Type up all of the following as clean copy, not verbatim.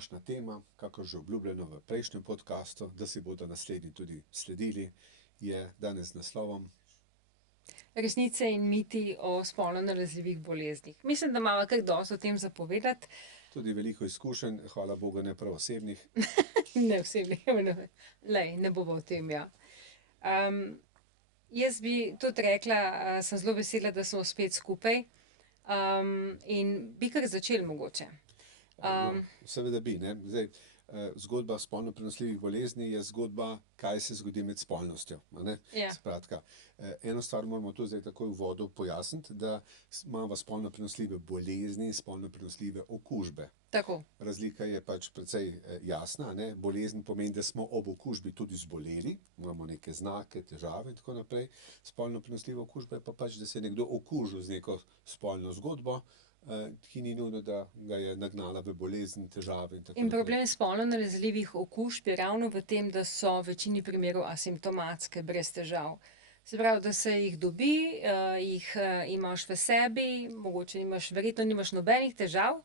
Današnja tema, kakor že obljubljeno v prejšnjem podcastu, da si bodo naslednji tudi sledili, je danes z naslovom Resnice in miti o spolno nalezljivih boleznih. Mislim, da imamo kaj dosti o tem za povedati. tudi veliko izkušenj, hvala Bogu, ne prav osebnih. Ne osebnih, ne bomo o tem, ja. Jaz bi tudi rekla, sem zelo vesela, da smo spet skupaj. In bi kar začeli mogoče. Seveda bi, ne. Zdaj, zgodba spolno prenosljivih bolezni je zgodba, kaj se zgodi med spolnostjo, a ne. Ja. Skratka, eno stvar moramo tu zdaj takoj v uvodu pojasniti, da imamo spolno prenosljive bolezni in spolno prenosljive okužbe. Tako. Razlika je pač precej jasna, a ne. Bolezen pomeni, da smo ob okužbi tudi zboleli, imamo neke znake, težave in tako naprej. Spolno prenosljiva okužba je pa pač, da se je nekdo okužil z neko spolno zgodbo, ki ni nujno, da ga je nagnala v bolezen, težave in tako In naprej. problem spolno nalezljivih okužb je ravno v tem, da so v večini primerov asimptomatske, brez težav. Se pravi, da se jih dobi, jih imaš v sebi, mogoče verjetno nimaš nobenih težav,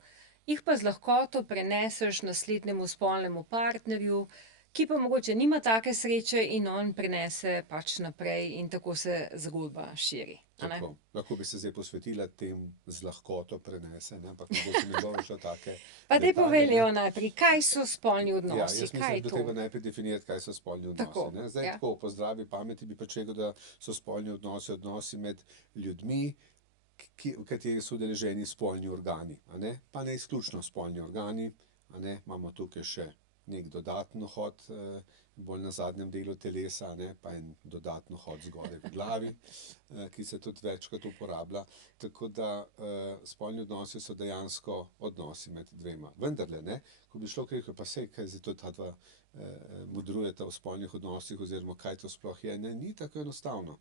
jih pa z lahkoto preneseš naslednjemu spolnemu partnerju, ki pa mogoče nima take sreče in on prenese pač naprej in tako se zgodba širi. A ne? Tako, lahko bi se zdaj posvetila tem z lahkoto prenese, ne, ampak mogoče ne bomo šla take Pa daj detajle, povejmo ne. najprej, kaj so spolni Ja, odnosi, jaz kaj mislim, je da to? treba najprej definirati, kaj so spolni odnosi, Tako, ne. Zdaj, ja. tako, po zdravi pameti bi pač rekel, da so spolni odnosi med ljudmi, v katerih so udeleženi spolni organi, a ne. Pa ne izključno spolni organi, a ne, imamo tukaj še neki dodaten vhod, bolj na zadnjem delu telesa, a ne, pa en dodaten vhod zgoraj v glavi, ki se tudi večkrat uporablja. Tako da, spolni odnosi so dejansko odnosi med dvema. Vendarle, ne, ko bi človek rekel, pa saj, kaj zdaj to ta dva modrujeta v spolnih odnosih oziroma kaj to sploh je, ne, ni tako enostavno.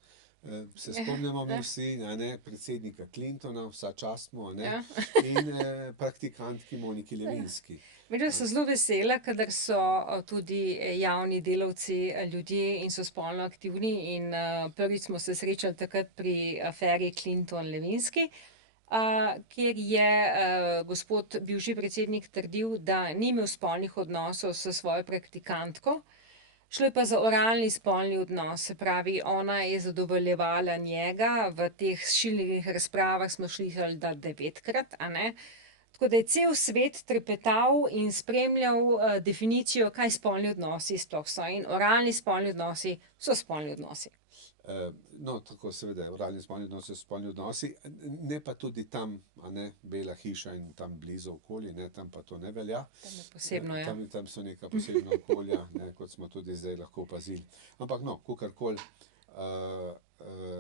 Se spomnimo mi vsi, a ne, predsednika Clintona, vsa čast mu, a ne, Ja. in praktikantki Moniki Levinski. Midva sva zelo vesela, kadar so tudi javni delavci ljudje in so spolno aktivni in prvič smo se srečali takrat pri aferi Clinton-Levinski, kjer je gospod bivši predsednik trdil, da ni imel spolnih odnosov s svojo praktikantko. Šlo je pa za oralni spolni odnos, se pravi, ona je zadovoljevala njega, v teh šilnih razpravah smo slišali, da 9-krat, a ne. Tako da je cel svet trepetal in spremljal definicijo, kaj spolni odnosi sploh so. In oralni spolni odnosi so spolni odnosi. No, tako seveda, oralni spolni odnosi so spolni odnosi, ne pa tudi tam, a ne, Bela hiša in tam blizu okoli, ne, tam pa to ne velja. Tam je posebno, ja. Tam so neka posebna okolja, ne, kot smo tudi zdaj lahko opazili. Ampak no, kakorkoli,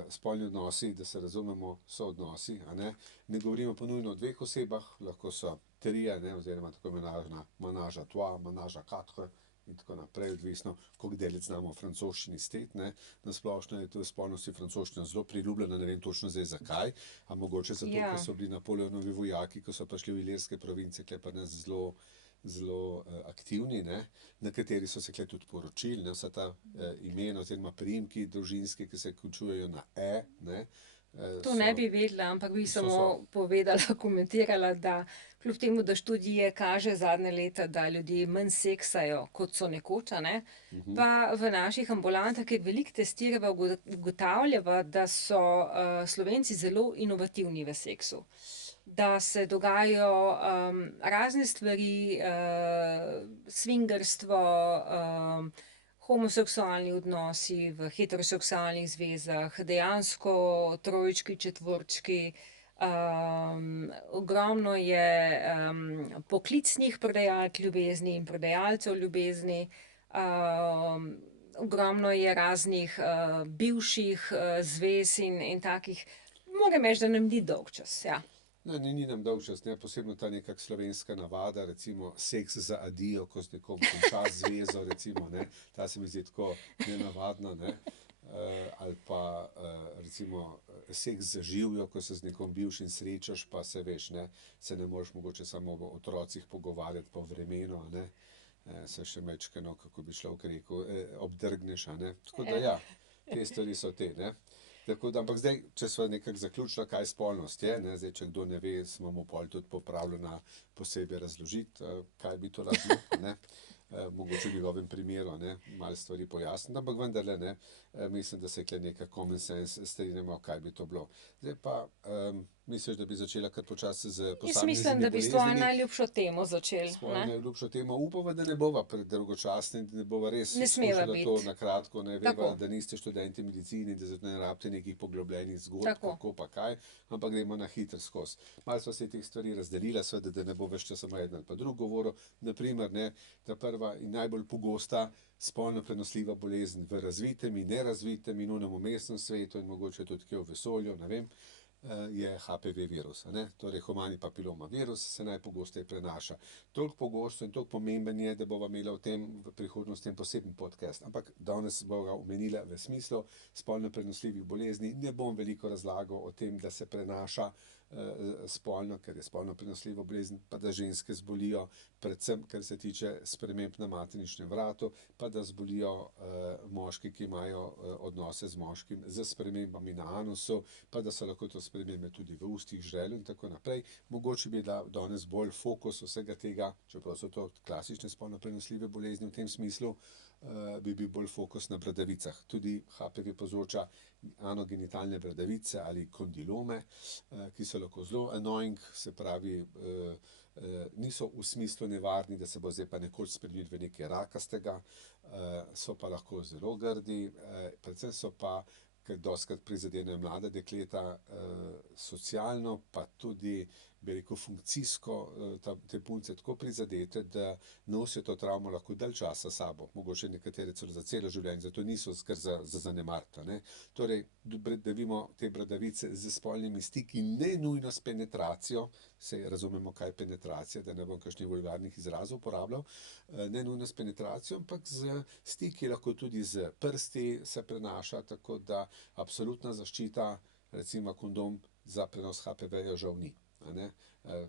spolni odnosi, da se razumemo, so odnosi, a ne. Ne govorimo pa nujno o dveh osebah, lahko so trije, ne, oziroma tako imenovana menage à trois, menage à quatre in tako naprej, odvisno, koliko delec znamo v francoščini stet, ne. Na splošno je to v spolnosti francoščina zelo priljubljena, ne vem točno zdaj zakaj, a mogoče zato, Ja. ker so bili Napoleonovi vojaki, ko so prišli v Ilirske province, tule pri nas zelo aktivni, ne, nekateri so se tule tudi poročili, ne, vsa ta imena oziroma priimki družinski, ki se končujejo na -e, ne. To ne bi vedela, ampak bi So. samo povedala, komentirala, da kljub temu, da študije kaže zadnja leta, da ljudje manj seksajo, kot so nekoč, a ne, pa v naših ambulantah, kjer veliko testirava, ugotavljava, da so Slovenci zelo inovativni v seksu. Da se dogajajo razne stvari, svingerstvo, homoseksualni odnosi v heteroseksualnih zvezah, dejansko trojčki, četvorčki, ogromno je poklicnih prodajalk ljubezni in prodajalcev ljubezni, ogromno je raznih bivših zvez in takih. Moram reči, da nam ni dolgčas, ja. Ne, ni nam dolgčas, ne, posebno ta nekak slovenska navada, recimo seks za adijo, ko z nekom končaš zvezo, recimo, ne, ta se mi zdi tako nenavadna, ne. Ali pa recimo seks za živjo, ko se z nekom bivšim srečaš, pa se veš, ne, se ne moreš mogoče samo o otrocih pogovarjati pa o vremenu, a ne. Se še majčkeno, kako bi človek rekel, obdrgneš, a ne. Tako da ja, te stvari so te, ne. Tako da, ampak zdaj, če smo nekako zaključili, kaj spolnost je, ne, zdaj, če kdo ne ve, smo mu pol tudi popravljena posebej razložiti, kaj bi to lahko bilo, ne. Mogoče v njegovem primeru, ne, malo stvari pojasniti, ampak vendarle, ne, mislim, da se je tukaj neka common sense strinjamo, kaj bi to bilo. Zdaj pa, misliš, da bi začela kar počasi z Jaz mislim, da bi s tvojo najljubšo temo začeli. svojo najljubšo temo. Upava, da ne bova predolgočasni in da ne bova res Ne smeva skušala to biti. na kratko, ne Tako. veva, da niste študenti medicine, da zato ne rabite nekih poglobljenih zgodb, Tako. kako pa kaj, ampak gremo na hitro skozi. Malo sva se teh stvari razdelila, seveda, da ne bo več čas samo eden ali pa drug govoril. Naprimer, ne, ta prva in najbolj pogosta spolno prenosljiva bolezen v razvitem in nerazvitem in onem vmesnem svetu in mogoče tudi kje v vesolju, ne vem, je HPV virus, a ne. Torej humani papiloma virus se najpogosteje prenaša. Toliko pogosto in toliko pomemben je, da bova imela o tem v prihodnosti en poseben podcast. Ampak danes bova omenila v smislu spolno prenosljivih bolezni. Ne bom veliko razlagal o tem, da se prenaša spolno, ker je spolno prenosljiva bolezen, pa da ženske zbolijo, predvsem, kar se tiče sprememb na materničnem vratu, pa da zbolijo moški, ki imajo odnose z moškim, z spremembami na anusu, pa da so lahko to spremembe tudi v ustih, žrelu in tako naprej. Mogoče bi da danes bolj fokus vsega tega, čeprav so to klasične spolno prenosljive bolezni v tem smislu, bi bil bolj fokus na bradavicah. Tudi HPV povzroča anogenitalne bradavice ali kondilome, ki so lahko zelo annoying, se pravi, niso v smislu nevarni, da se bo zdaj pa nekoč spremenil v nekaj rakastega, so pa lahko zelo grdi, predvsem so pa, ker dostikrat prizadenejo mlada dekleta, socialno, pa tudi, bi rekel, funkcijsko, te punce tako prizadete, da nosijo to travmo lahko dalj časa s sabo, mogoče nekatere celo za celo življenje, zato niso kar za zanemariti, a ne. Torej, da vidimo te bradavice z spolnimi stiki, ne nujno s penetracijo, saj razumemo, kaj je penetracija, da ne bom kakšnih vulgarnih izrazov uporabljal, ne nujno s penetracijo, ampak z stiki, lahko tudi z prsti se prenaša, tako da absolutna zaščita, recimo kondom za prenos HPV-ja žal ni, a ne.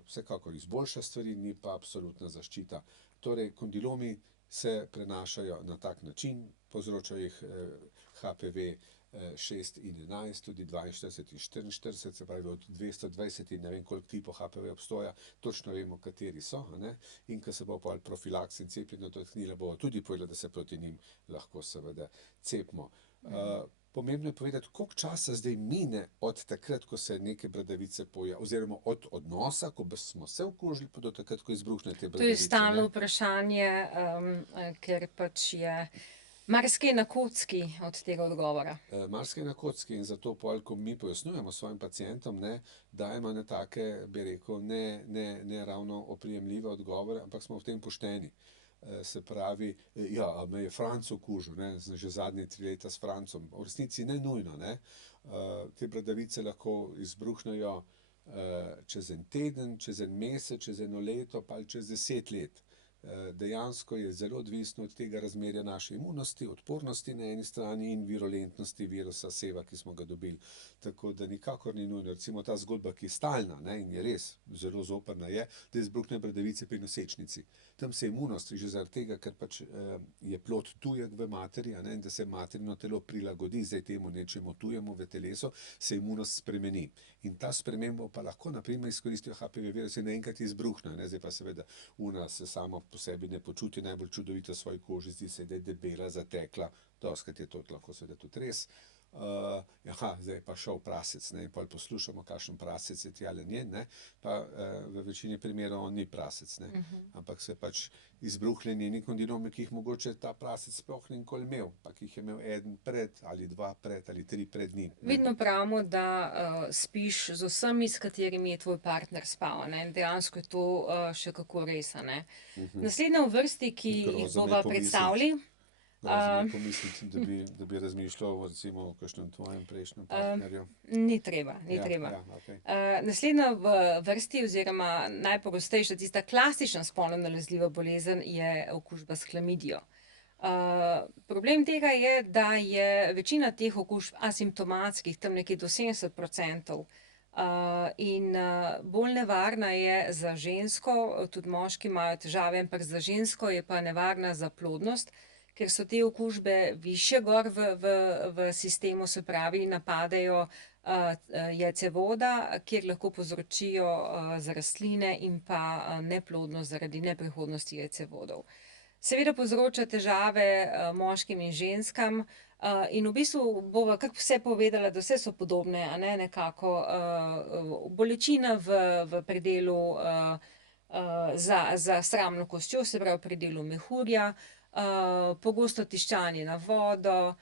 Vsekakor izboljša stvari, ni pa absolutna zaščita. Torej, kondilomi se prenašajo na tak način, povzročajo jih HPV 6 in 11, tudi 42 in 44, se pravi od 220 in ne vem koliko tipov HPV obstoja, točno vemo, kateri so, a ne. In ko se bo pol profilaks in cepljenje dotaknila, bo tudi povedala, da se proti njim lahko seveda cepimo. Pomembno je povedati, koliko časa zdaj mine od takrat, ko se neke bradavice pojavijo, oziroma od odnosa, ko smo se okužili, pa do takrat, ko izbruhnejo te To je bradavice, stalno ne. vprašanje, ker pač je marsikaj na kocki od tega odgovora. Marsikaj na kocki in zato pol, ko mi pojasnjujemo svojim pacientom, ne, dajemo na take, bi rekel, ne ravno oprijemljive odgovore, ampak smo v tem pošteni. Se pravi, ja, a me je Franc okužil, ne, že zadnje 3 leta s Francom. V resnici ne nujno, ne. Te bradavice lahko izbruhnejo čez en teden, čez en mesec, čez eno leto, pa ali čez 10 let. Dejansko je zelo odvisno od tega razmerja naše imunosti, odpornosti na eni strani in virulentnosti virusa seva, ki smo ga dobili. Tako da nikakor ni nujno. Recimo ta zgodba, ki je stalna, ne, in je res zelo zoprna, je, da izbruhnejo bradavice pri nosečnici. Tam se imunost, že zaradi tega, ker pač je plod tujek v materi, a ne, in da se materino telo prilagodi zdaj temu nečemu tujemu v telesu, se imunost spremeni. In ta spremembo pa lahko na primer izkoristijo HPV virusi in naenkrat izbruhne, ne. Zdaj pa seveda una se sama po sebi ne počuti najbolj čudovito v svoji koži, zdi se, da je debela, zatekla, dostikrat je to lahko seveda tudi res. Zdaj je pa šel prasec, ne, in pol poslušamo, kakšen prasec je tja ali njen, ne, pa v večini primerov on ni prasec, ne, ampak se pač izbruhne njeni kondilomi, ki jih mogoče ta prasec sploh ni nikoli imel, pa ki jih je imel eden pred, ali 2 pred, ali 3 pred njim, ne. Vedno pravimo, da spiš z vsemi, s katerimi je tvoj partner spal, a ne, in dejansko je to še kako res, a ne. Naslednja v vrsti, ki jih Grozno mi je bova pomisliti. predstavili, Grozno mi je pomisliti, da bi razmišljal recimo o kakšnem tvojem prejšnjem partnerju. ni treba, ni Ja, treba. ja, okej. Naslednja v vrsti oziroma najpogostejša, tista klasična spolno nalezljiva bolezen je okužba s klamidijo. Problem tega je, da je večina teh okužb asimptomatskih, tam nekje do 70%. In bolj nevarna je za žensko, tudi moški imajo težave, ampak za žensko je pa nevarna za plodnost, ker so te okužbe višje gor v sistemu, se pravi, napadejo jajcevoda, kjer lahko povzročijo za rastline in pa neplodnost zaradi neprehodnosti jajcevodov. Seveda povzroča težave moškim in ženskam, in v bistvu bova kar vse povedala, da vse so podobne, a ne, nekako bolečina v predelu za sramno kostjo, se pravi v predelu mehurja, pogosto tiščanje na vodo,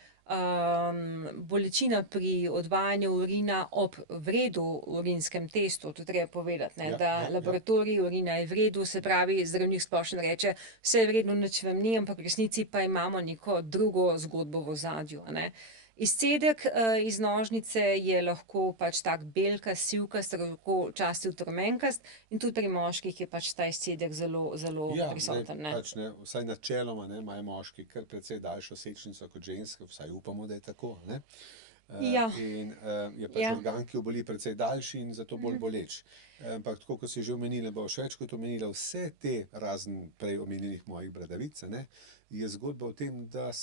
bolečina pri odvajanju urina ob vredu urinskem testu, to treba povedati, ne, da laboratorij urina je v redu, se pravi, zdravnik splošno reče, vse je v redu, nič vam ni, ampak v resnici pa imamo neko drugo zgodbo v ozadju, a ne. Izcedek iz nožnice je lahko pač tak belkast, sivkast, lahko včasih tudi rumenkast, in tudi pri moških je pač ta izcedek zelo, zelo prisoten, ne. Pač ne, vsaj načeloma, ne, imajo moški kar precej daljšo sečnico kot ženske, vsaj upamo, da je tako, ne. Ja. In je pač organ, ki oboli, precej daljši in zato bolj boleč. Ampak tako, kot si že omenila, boš več kot omenila vse te razen prej omenjenih mojih bradavic, a ne, je zgodba o tem, da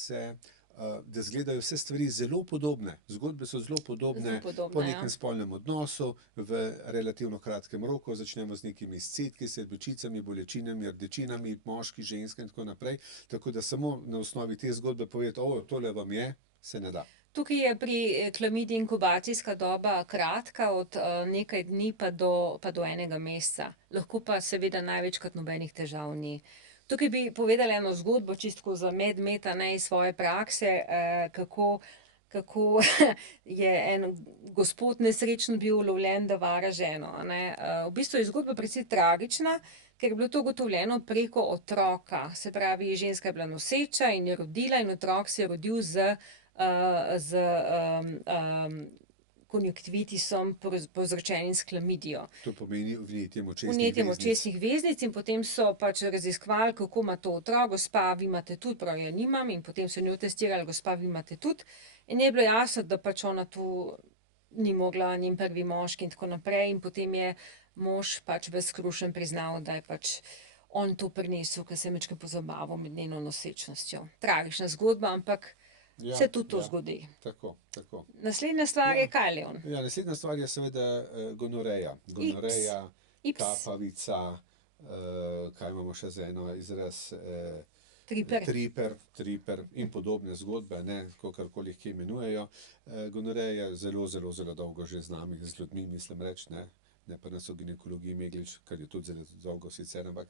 izgledajo vse stvari zelo podobne. Zgodbe so zelo podobne po nekem spolnem odnosu, v relativno kratkem roku, začnemo z nekimi izcedki, srbečicami, bolečinami, rdečinami, moški, ženske in tako naprej. Tako da samo na osnovi te zgodbe povedati, tole vam je, se ne da. Tukaj je pri klamidiji inkubacijska doba kratka, od nekaj dni pa do enega meseca. Lahko pa seveda največkrat nobenih težav ni. Tukaj bi povedala eno zgodbo, čisto za medmet, a ne, iz svoje prakse, kako je en gospod nesrečno bil ulovljen, da vara ženo, a ne. V bistvu je zgodba precej tragična, ker je bilo to ugotovljeno preko otroka. Se pravi, ženska je bila noseča in je rodila in otrok se je rodil z konjunktivitisom povzročenim s klamidijo. To pomeni vnetjem Vnetjem očesnih veznic in potem so pač raziskovali, kako ima to otrok, gospa, vi imate tudi, pravi, ja nimam, in potem so njo testirali, gospa, vi imate tudi. In je bilo jasno, da pač ona tu ni mogla, njen prvi moški in tako naprej, in potem je mož pač ves skrušen priznal, da je pač on to prinesel, ker se je majčkeno pozabaval med njeno nosečnostjo. Tragična zgodba, ampak se tudi to zgodi. Tako. Naslednja stvar je kaj, Leon? Ja, naslednja stvar je seveda gonoreja. Gonoreja, kapavica, kaj imamo še za eno izraz? Triper in podobne zgodbe, ne, kakorkoli jih imenujejo. Gonoreja je zelo, zelo, zelo dolgo že z nami, z ljudmi, mislim reči, ne pa nas v ginekologiji Meglič, kar je tudi zelo dolgo sicer, ampak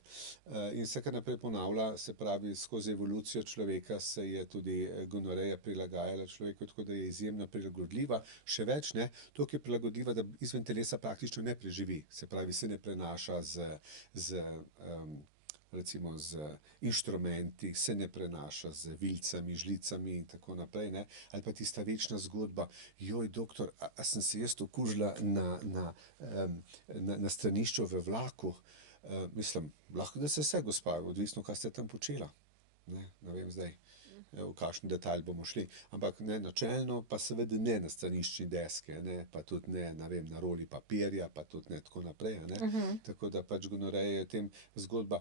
in se kar naprej ponavlja, se pravi, skozi evolucijo človeka se je tudi gonoreja prilagajala človeku, tako da je izjemno prilagodljiva. Še več, ne, toliko je prilagodljiva, da izven telesa praktično ne preživi, se pravi, se ne prenaša recimo z inštrumenti, se ne prenaša z vilicami, žlicami in tako naprej, ne. Ali pa tista večna zgodba, joj, doktor, a sem se jaz okužila na stranišču v vlaku? Mislim, lahko da se vse, gospa, odvisno, kaj ste tam počela. Ne vem zdaj, v kakšen detajl bomo šli, ampak ne načelno, pa seveda ne na straniščni deski, ne, pa tudi ne, vem, na roli papirja, pa tudi ne tako naprej, ne. Tako da pač gonoreja je v tem zgodba.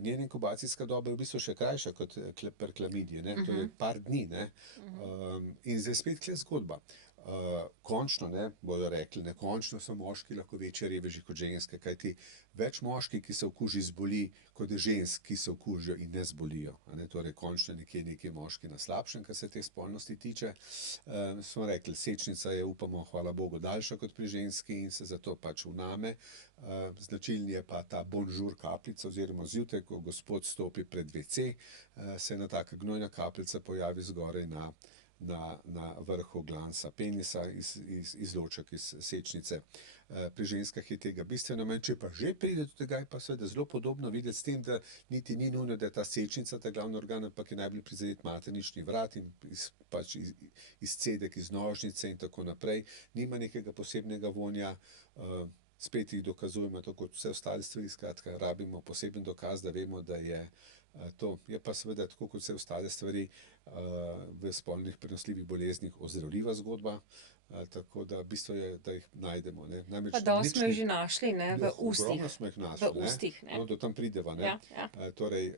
Njena inkubacijska doba je v bistvu še krajša kot pri klamidiji, ne, to je par dni, ne. In zdaj spet tule zgodba. Končno, ne, bodo rekli, ne, končno so moški lahko večji reveži kot ženske, kajti več moških, ki se okuži, zboli, kot žensk, ki se okužijo in ne zbolijo, a ne, torej končno nekje neki moški na slabšem, kar se te spolnosti tiče. Smo rekli, sečnica je, upamo, hvala Bogu, daljša kot pri ženski in se zato pač vname. Značilni je pa ta bonjour kapljica oziroma zjutraj, ko gospod stopi pred WC, se ena taka gnojna kapljica pojavi zgoraj na vrhu glansa penisa, izloček iz sečnice. Pri ženskah je tega bistveno manj, če pa že pride do tega, je pa seveda zelo podobno videti, s tem, da niti ni nujno, da je ta sečnica ta glavni organ, ampak je najbolj prizadet maternični vrat in pač izcedek iz nožnice in tako naprej. Nima nekega posebnega vonja, spet jih dokazujemo, tako kot vse ostale stvari, skratka, rabimo poseben dokaz, da vemo, da je to. Je pa seveda tako kot vse ostale stvari v spolnih prenosljivih boleznih ozdravljiva zgodba. Tako da bistvo je, da jih najdemo, ne. Pa Namreč dosti smo jih nič že našli, ne, v ustih. ogromno smo jih V našli, ne. ustih, ne. No, do tam prideva, ne. Ja, ja. Torej,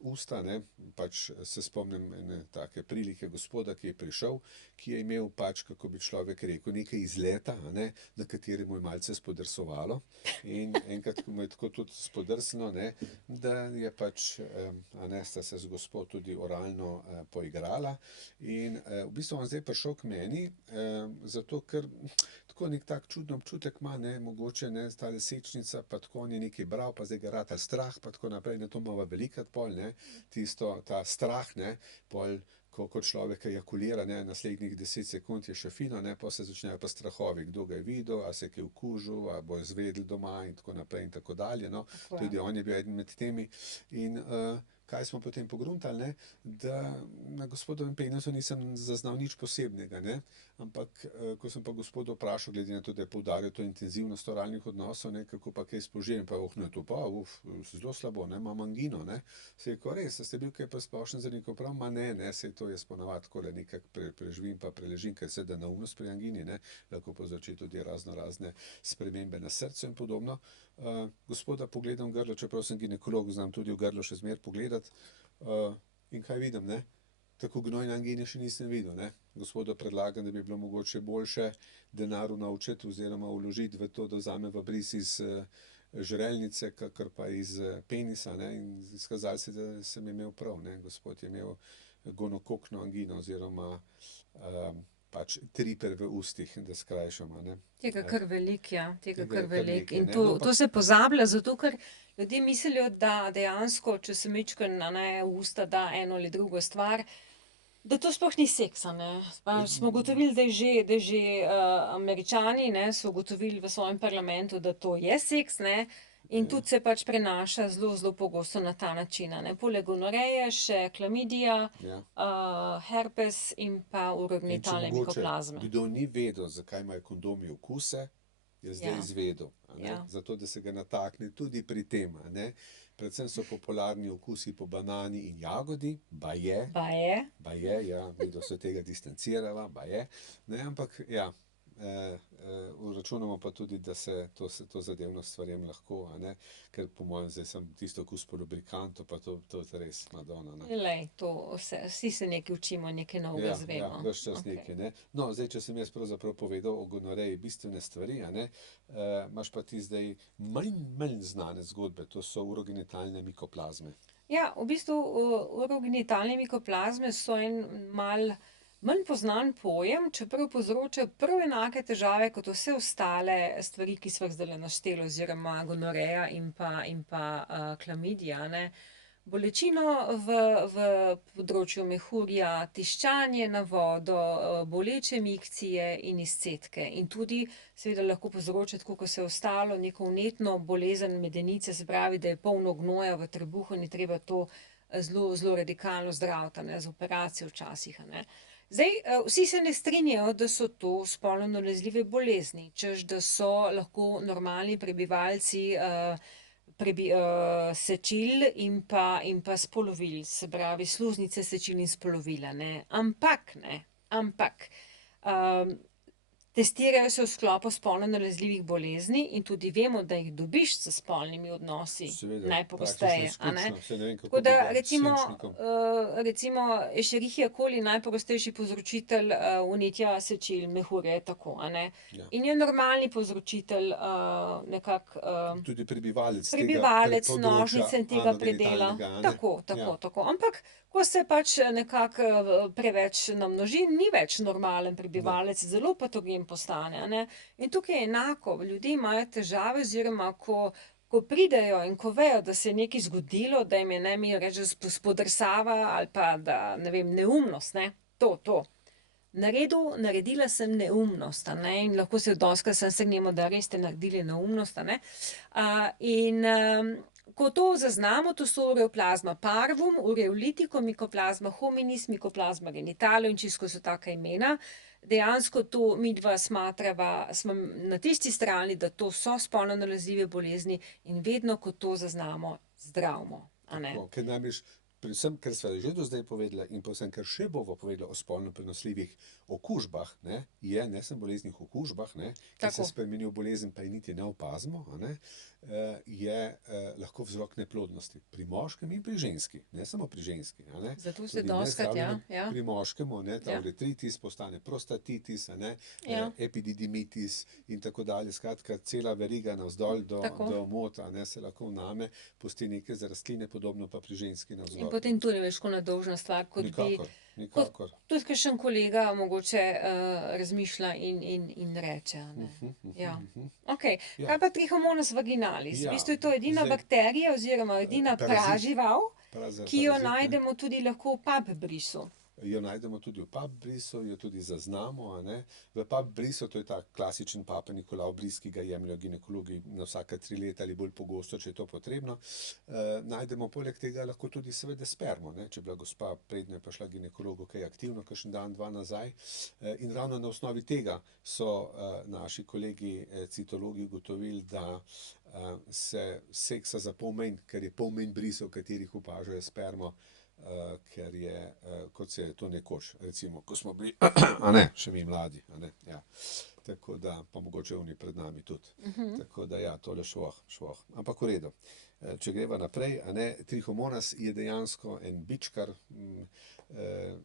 usta, ne, pač se spomnim ene take prilike gospoda, ki je prišel, ki je imel pač, kako bi človek rekel, nekaj izleta, a ne, na katerem mu je malce spodrsovalo. In enkrat, ko mu je tako tudi spodrsnilo, ne, da je pač, a ne, sta se z gospo tudi oralno poigrala. In v bistvu on zdaj prišel k meni, zato ker tako nek tak čuden občutek ima, ne, mogoče, ne, ta sečnica, pa tako on je nekaj bral, pa zdaj ga rata strah, pa tako naprej, ne, to imava velikrat pol, ne, tisto, ta strah, ne, pol, ko človek ejakulira, ne, naslednjih 10 sekund je še fino, ne, pol se začnejo pa strahovi, kdo ga je videl, a se je kaj okužil, a bo izvedel doma in tako naprej in tako dalje, no. Tako je. Tudi on je bil eden med temi. In kaj smo potem pogruntali, ne, da na gospodovem penisu nisem zaznal nič posebnega, ne, ampak ko sem pa gospoda vprašal, glede na to, da je poudaril to intenzivnost oralnih odnosov, ne, kako pa kaj spoživim, pa ne, to pa, zelo slabo, ne, imam angino, ne. Se je rekel, res, a ste bil kaj presplošen zdravnikov? Prav, ne, saj to jaz ponavadi takole nekako preživim pa preležim, ker seveda neumnost pri angini, ne, lahko povzroči tudi razne spremembe na srcu in podobno. Gospoda pogledam v grlo, čeprav sem ginekolog, znam tudi v grlo še zmeraj pogledati, in kaj vidim, ne? Tako gnojne angine še nisem videl, ne. Gospodu predlagam, da bi bilo mogoče boljše denar vnovčiti oziroma vložiti v to, da vzame vabris iz žrelnice, kakor pa iz penisa, ne, in izkazalo se, da sem imel prav, ne. Gospod je imel gonokokno angino oziroma pač triper v ustih, da skrajšamo, ne. Tega kar veliko, ja, tega Tega je kar kar veliko. nekaj, In ne, to, no, ampak- to se pozablja, zato ker ljudje mislijo, da dejansko, če se majčkeno, a ne, v usta da eno ali drugo stvar, da to sploh ni seks, a ne. Pa smo ugotovili, da je že Američani, ne, so ugotovili v svojem parlamentu, da to je seks, ne. In tudi se pač prenaša zelo pogosto na ta način, a ne. Poleg gonoreje še klamidija, Ja. herpes in pa In če urogenitalne mogoče mikoplazme. kdo ni vedel, zakaj imajo kondomi okuse, je zdaj Ja. izvedel, a ne. Ja. Zato, da se ga natakne tudi pri tem, a ne. Predvsem so popularni okusi po banani in jagodi, baje, Baje. ja, midva se tega distancirava, baje, ne, ampak ja, računamo pa tudi, da se to zadevno stvarem lahko, a ne, ker po mojem zdaj sem tisto okus po lubrikantu, pa to je res madona, ne. Lej, vsi se nekaj učimo, nekaj novega izvemo. ves čas Okej. nekaj, ne. No, zdaj, če sem jaz pravzaprav povedal o gonoreji bistvene stvari, a ne, imaš pa ti zdaj manj znane zgodbe, to so urogenitalne mikoplazme. Ja, v bistvu urogenitalne mikoplazme so en manj poznan pojem, čeprav povzročajo prav enake težave kot vse ostale stvari, ki sva jih zdajle našteli, oziroma gonoreja in pa klamidija, a ne. Bolečino v področju mehurja, tiščanje na vodo, boleče mikcije in izcedke. In tudi seveda lahko povzroča, tako kot vse ostalo, neko vnetno bolezen medenice, se pravi, da je polno gnoja v trebuhu in je treba to zelo radikalno zdraviti, a ne, z operacijo včasih, a ne. Zdaj, vsi se ne strinjajo, da so to spolno nalezljive bolezni, češ da so lahko normalni prebivalci sečil in pa spolovil, se pravi sluznice, sečil in spolovil, a ne. Ampak testirajo se v sklopu spolno nalezljivih bolezni in tudi vemo, da jih dobiš s spolnimi odnosi Seveda, najpogosteje, praktično a ne. izključno, saj ne vem, kako Tako bi da bilo s recimo, senčnikom. recimo Escherichia coli, najpogostejši povzročitelj vnetja sečil, mehurja je tako, a ne. Ja. In je normalni povzročitelj nekako Tudi prebivalec prebivalec tega nožnice in tega predela. anogenitalnega, a ne. Tako. Ampak ko se pač nekako preveč namnoži, ni več normalen prebivalec, zelo patogen postane, a ne. In tukaj je enako, ljudje imajo težave, oziroma ko pridejo in ko vejo, da se je nekaj zgodilo, da jim je, ne, mi reče, spodrsava ali pa da, ne vem, neumnost, ne, to. Naredila sem neumnost, a ne, in lahko se dostikrat sem strinjamo, da res ste naredili neumnost, a ne. In ko to zaznamo, to so ureoplazma parvum, ureolitico, mikoplazma hominis, mikoplazma genitalium, čisto so taka imena. Dejansko to midva smatrava, smo na tisti strani, da to so spolno nalezljive bolezni in vedno, ko to zaznamo, zdravimo, a ne. Tako, ker najbrž predvsem, ker sva že do zdaj povedala in predvsem, ker še bova povedala o spolno prenosljivih okužbah, ne samo boleznih okužbah, ki se Tako. spremenijo v bolezen, pa jih niti ne opazimo, je lahko vzrok neplodnosti pri moškem in pri ženski, ne samo pri ženski. Zato se Tudi dostikrat, nezdravljeno ja. pri moškemu, ta Ja. uretritis postane prostatitis, Ja. epididimitis in tako dalje. Skratka, cela veriga navzdol do Tako. mota, se lahko vname, pusti nekaj za rastline, podobno pa pri ženski navzgor. In potem to ni več tako nedolžna stvar, kot bi Nikakor. tudi kakšen kolega mogoče razmišlja in reče. a ne. Ja. Okej. Ja. Kaj pa Trichomonas vaginalis? Ja, V bistvu je to edina zdaj- bakterija oziroma edina parazit. pražival, ki jo Parazit, ne. najdemo tudi lahko v paprisu. Jo najdemo tudi v paprisu, jo tudi zaznamo. V paprisu, to je ta klasičen Papa Nikolaov bris, ki ga jemljajo ginekologi na vsaka 3 leta ali bolj pogosto, če je to potrebno. Najdemo poleg tega lahko tudi seveda spermo, če je bila gospa prednjo je pa šla ginekologu kaj aktivno, kakšen dan, 2 nazaj. In ravno na osnovi tega so naši kolegi citologi ugotovili, da se seksa za pol manj, ker je pol manj brisov, v katerih opažajo spermo, ker je, kot se je to nekoč, recimo, ko smo bili, še mi mladi, ja. Tako da, pa mogoče oni pred nami tudi. Tako da ja, tole švoh. Ampak v redu. Če greva naprej, Trichomonas je dejansko en bičkar,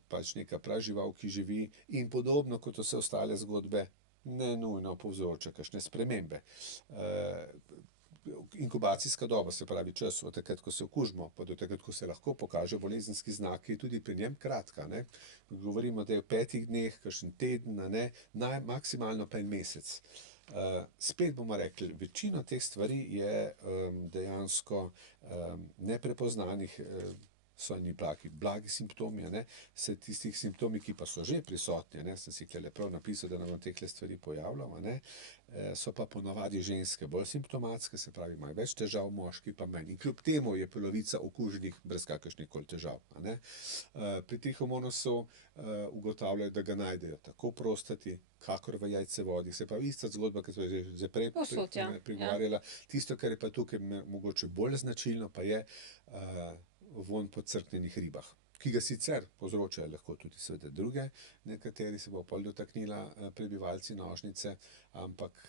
pač neka pražival, ki živi in podobno kot vse ostale zgodbe, ne nujno povzroča kakšne spremembe. Inkubacijska doba, se pravi čas od takrat, ko se okužimo, pa do takrat, ko se lahko pokaže bolezenski znak, je tudi pri njem kratka. Govorimo, da je v 5 dneh, kakšen teden, maksimalno pa 1 mesec. Spet bomo rekli, večina teh stvari je dejansko neprepoznanih, so eni blagi simptomi, se tistih simptomi, ki pa so že prisotni, sem si tule prav napisal, da nam tehle stvari pojavljamo, so pa ponavadi ženske bolj simptomatske, se pravi, imajo več težav, moški pa manj. In kljub temu je polovica okuženih brez kakršnih koli težav. Pri Trichomonasu ugotavljajo, da ga najdejo tako v prostati, kakor v jajcevodi. Se pravi, ista zgodba, ki smo že prej Povsod, ja. prigovarjala. Tisto, kar je pa tukaj mogoče bolj značilno, pa je vonj po crknenih ribah, ki ga sicer povzročajo lahko tudi seveda druge, nekateri se bo pol dotaknila prebivalci nožnice, ampak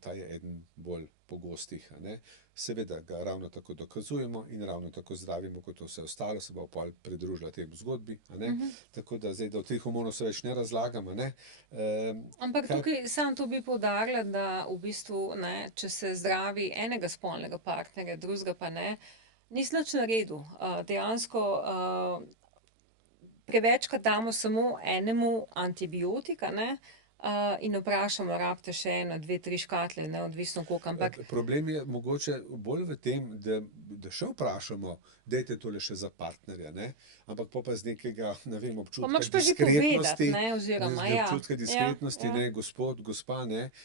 ta je eden bolj pogostih. Seveda ga ravno tako dokazujemo in ravno tako zdravimo kot vse ostalo, se bo pol pridružila tem zgodbi. Tako da zdaj, da o Trichomonasu več ne razlagam. Ampak tukaj samo to bi poudarila, da v bistvu, če se zdravi enega spolnega partnerja, drugega pa ne, nisi nič naredil. Dejansko prevečkrat damo samo enemu antibiotika, in vprašamo, rabite še 1, 2, 3 škatle, neodvisno koliko, ampak Problem je mogoče bolj v tem, da še vprašamo, dajte tole še za partnerja, ampak pa z nekega, ne vem, pa občutka moraš pa že diskretnosti, povedati, oziroma občutka diskretnosti, ja. gospod, gospa,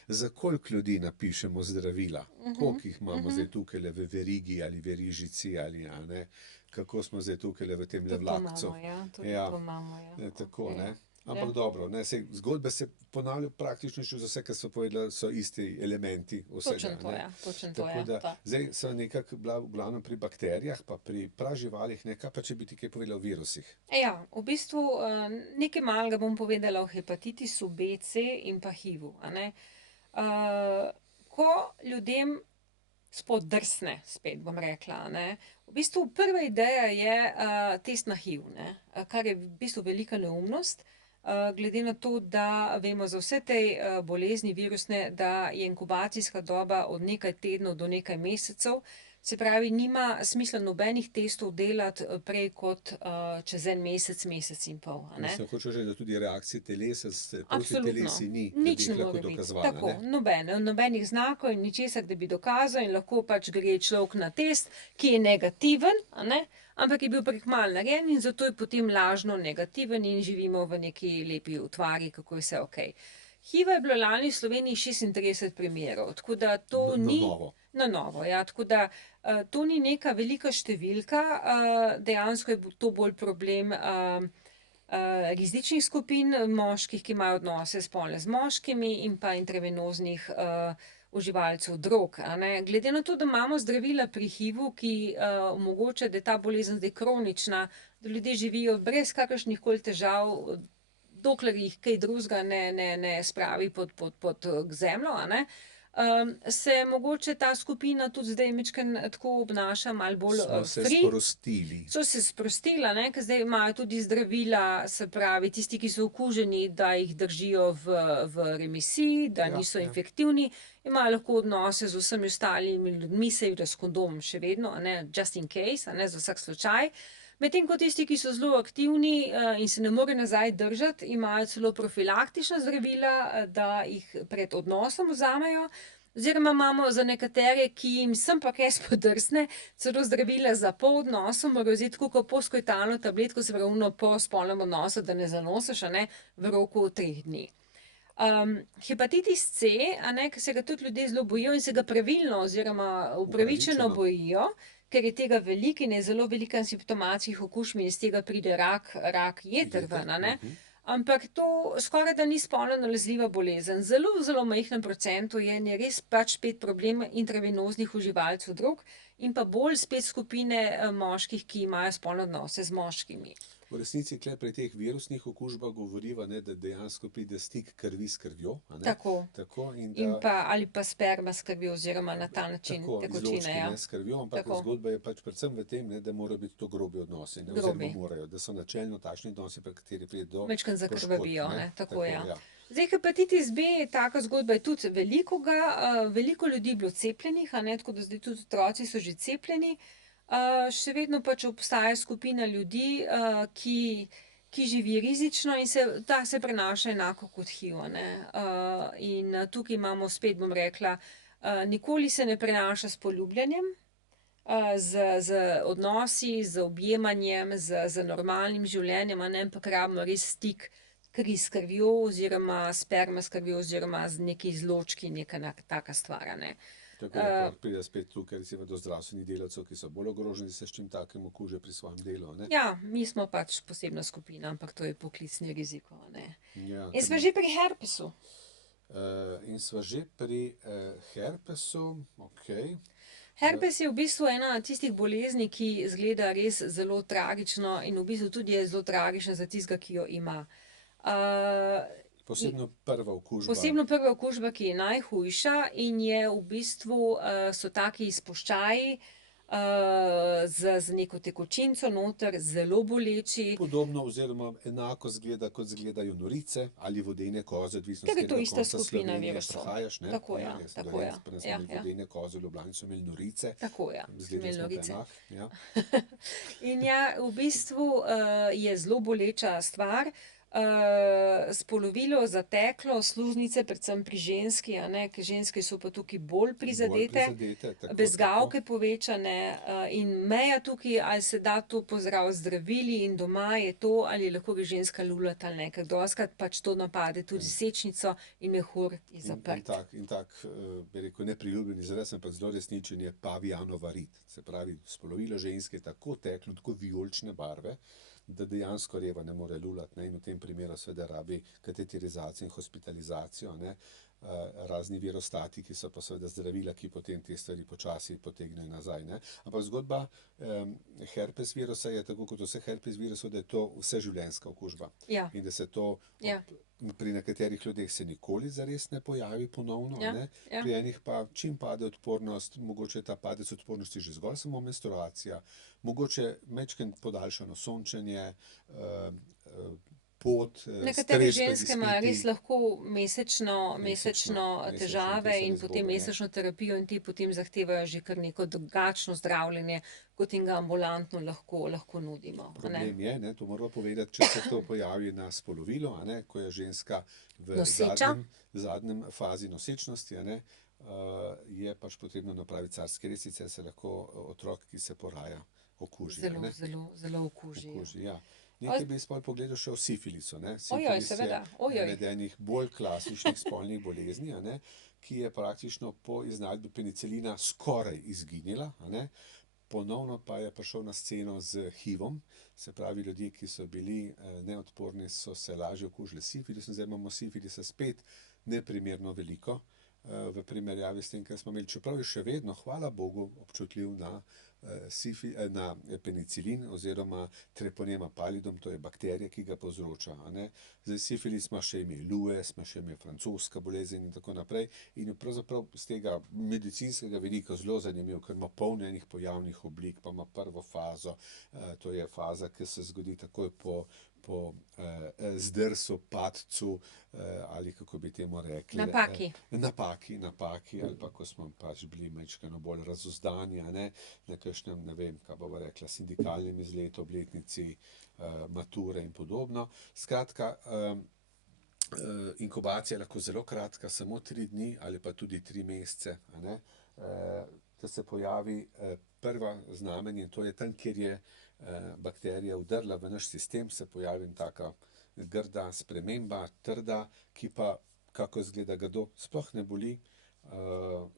za koliko ljudi napišemo zdravila, koliko jih imamo zdaj tukaj v verigi ali verižici ali, kako smo zdaj tukaj v tem vlakcu. Tudi to imamo, ja. Tako, Ampak dobro, zgodbe se ponavljajo praktično še za vse, kar so povedali, so isti elementi vsega. Točno to, ja. Točno to, Tako da, ja. zdaj so nekako bila v glavnem pri bakterijah, pa pri praživalih, kaj pa če bi ti kaj povedala o virusih? Ja, v bistvu nekaj malega bom povedala o hepatitisu B, C in pa HIV-u, Ko ljudem spodrsne, spet bom rekla, v bistvu prva ideja je test na HIV, kar je v bistvu velika neumnost, glede na to, da vemo za vse te bolezni virusne, da je inkubacijska doba od nekaj tednov do nekaj mesecev, se pravi, nima smisla nobenih testov delati prej kot čez 1 mesec, mesec in pol. Mislim, hočeš reči, da tudi reakcije telesa proti Absolutno. telesi ni, da Nič bi jih ne lahko more biti. dokazovala. Tako, nobenih znakov in ničesar, da bi dokazal, in lahko pač gre človek na test, ki je negativen, ampak je bil prekmalu narejen in zato je potem lažno negativen in živimo v neki lepi utvari, kako je vse okej. HIV-a je bilo lani v Sloveniji 36 primerov, tako da to ni... Na novo, ja, tako da to ni neka velika številka, dejansko je to bolj problem rizičnih skupin, moških, ki imajo odnose spolne z moškimi in pa intravenoznih uživalcev drog, a ne. Glede na to, da imamo zdravila pri HIV-u, ki omogoča, da je ta bolezen zdaj kronična, da ljudje živijo brez kakršnihkoli težav, dokler jih kaj drugega ne spravi pod zemljo, a ne. Se mogoče ta skupina tudi zdaj majčkeno tako obnaša malo bolj Smo se free. sprostili. So se sprostila, ne, ker zdaj imajo tudi zdravila, se pravi, tisti, ki so okuženi, da jih držijo v remisiji, da Ja, niso ja. infektivni, imajo lahko odnose z vsemi ostalimi ljudmi, seveda s kondomom še vedno, a ne, just in case, a ne, za vsak slučaj. Medtem ko tisti, ki so zelo aktivni in se ne morejo nazaj držati, imajo celo profilaktična zdravila, da jih pred odnosom vzamejo. Oziroma imamo za nekatere, ki jim sem pa kaj spodrsne, celo zdravila za po odnosu, morajo vzeti tako kot postkoitalno tabletko, se pravi ono po spolnem odnosu, da ne zanosiš, a ne, v roku 3 dni. Hepatitis C, a ne, ker se ga tudi ljudje zelo bojijo in se ga pravilno oziroma upravičeno Upravičeno. bojijo, ker je tega veliko in je zelo veliko simptomatskih okužb in iz tega pride rak jeter ven, a ne. Ampak to skoraj da ni spolno nalezljiva bolezen. Zelo, zelo majhnem procentu je in je res pač spet problem intravenoznih uživalcev drog in pa bolj spet skupine moških, ki imajo spolne odnose z moškimi. V resnici tule pri teh virusnih okužbah govoriva, ne, da dejansko pride stik krvi s krvjo, a ne. Tako. Tako, in In da pa ali pa sperma s krvjo oziroma na ta način tako, tekočine, izločki, ja. ne, s krvjo, ampak Tako. zgodba je pač predvsem v tem, ne, da morajo biti to grobi odnosi, ne, Grobi. oziroma morajo, da so načelno takšni odnosi, pri kateri pride do Majčkeno zakrvavijo, poškodb, ne, tako ja. ja. Zdaj, hepatitis B je taka zgodba, je tudi veliko ljudi je bilo cepljenih, a ne, tako da zdaj tudi otroci so že cepljeni. Še vedno pač obstaja skupina ljudi, ki živi rizično in se prenaša enako kot HIV, a ne. In tukaj imamo spet, bom rekla, nikoli se ne prenaša s poljubljanjem, z odnosi, z objemanjem, z normalnim življenjem, a ne, ampak rabimo res stik kri s krvjo oziroma sperma s krvjo oziroma z neki izločki, neka taka stvar, a ne. Tako da pol pride spet tukaj recimo do zdravstvenih delavcev, ki so bolj ogroženi, se s čim takim okužijo pri svojem delu, a ne. Ja, mi smo pač posebna skupina, ampak to je poklicni rizik, a ne. Ja, In smo že pri herpesu. in sva že pri herpesu, okej. Herpes je v bistvu ena tistih bolezni, ki izgleda res zelo tragično in v bistvu tudi je zelo tragična za tistega, ki jo ima. Posebno prva okužba. Posebno prva okužba, ki je najhujša in je v bistvu, so taki izpuščaji z neko tekočinco noter, zelo boleči. Podobno oziroma enako zgleda, kot izgledajo norice ali vodene koze, odvisno Ker s je to katerega ista konca skupina Slovenije virusov. prihajaš, ne. Tako, ja, jaz sem tako, Dolenc, ja. pri nas smo Ja, imeli ja. vodene koze, v Ljubljani so imeli norice. Tako, ja. Izgledali smo pa Norice. enak, ja. In ja, v bistvu je zelo boleča stvar. Spolovilo, zateklo, sluznice, predvsem pri ženski, a ne, ker ženske so pa tukaj bolj prizadete. tako, Bezgavke povečane in meja tukaj, ali se da to pozdraviti z zdravili in doma je to, ali lahko gre ženska lulat ali ne, ker dostikrat pač to napade tudi sečnico in mehur je zaprt. In tak, bi rekel, nepriljubljen izraz, ampak zelo resničen je pavianova rit. Se pravi, spolovilo ženske je tako teklo, tako vijolične barve, da dejansko reva ne more lulati, ne, in v tem primeru seveda rabi kateterizacijo in hospitalizacijo, ne. Razni virostati, ki so pa seveda zdravila, ki potem te stvari počasi potegnejo nazaj, ne. Ampak zgodba herpes virusa je, tako kot vse herpes virusov, da je to vseživljenjska okužba. Ja. In da se to Ja. pri nekaterih ljudeh se nikoli zares ne pojavi ponovno, Ja, ne. ja. Pri enih pa čim pade odpornost, mogoče je ta padec odpornosti že zgolj samo menstruacija, mogoče majčkeno podaljšano sončenje, pot, Nekatere stres pred ženske imajo izpiti. res lahko mesečno Mesečno težave in pisanje potem zboga, ne. mesečno terapijo in ti potem zahtevajo že kar neko drugačno zdravljenje, kot jim ga ambulantno lahko nudimo, a ne. Problem je, ne, to moramo povedati, če se to pojavi na spolovilo, a ne, ko je ženska v Noseča. zadnjem fazi nosečnosti, a ne, je pač potrebno napraviti carske rez, sicer se lahko otrok, ki se poraja, okuži, a ne. Zelo okuži. Okuži, ja. Nekaj bi sploh pogledal še o sifilisu, ne. Ojoj, Sifilis seveda, je ojoj. med enih bolj klasičnih spolnih bolezni, a ne, ki je praktično po iznajdbi penicilina skoraj izginila, a ne. Ponovno pa je prišel na sceno z HIV-om, se pravi, ljudje, ki so bili neodporni, so se lažje okužili s sifilisom, zdaj imamo sifilisa spet neprimerno veliko v primerjavi s tem, kar smo imeli, čeprav je še vedno, hvala Bogu, občutljiv na penicilin oziroma Treponema pallidum, to je bakterija, ki ga povzroča. Zdaj, sifilis ima še ime Lues, ima še ime francoska bolezen in tako naprej. In je pravzaprav z tega medicinskega vidika zelo zanimiv, ker ima polno enih pojavnih oblik, pa ima prvo fazo, to je faza, ki se zgodi takoj po zdrsu, padcu, ali kako bi temu rekli. Napaki, ali pa ko smo pač bili majčkeno bolj razuzdani, na kakšnem, ne vem, kaj bova rekla, sindikalnem izletu, obletnici, mature in podobno. Skratka, inkubacija je lahko zelo kratka, samo 3 dni ali pa tudi 3 mesece, da se pojavi prva znamenje, in to je tam, kjer je bakterija vdrla v naš sistem, se pojavi taka grda sprememba, trda, ki pa, kako izgleda grdo, sploh ne boli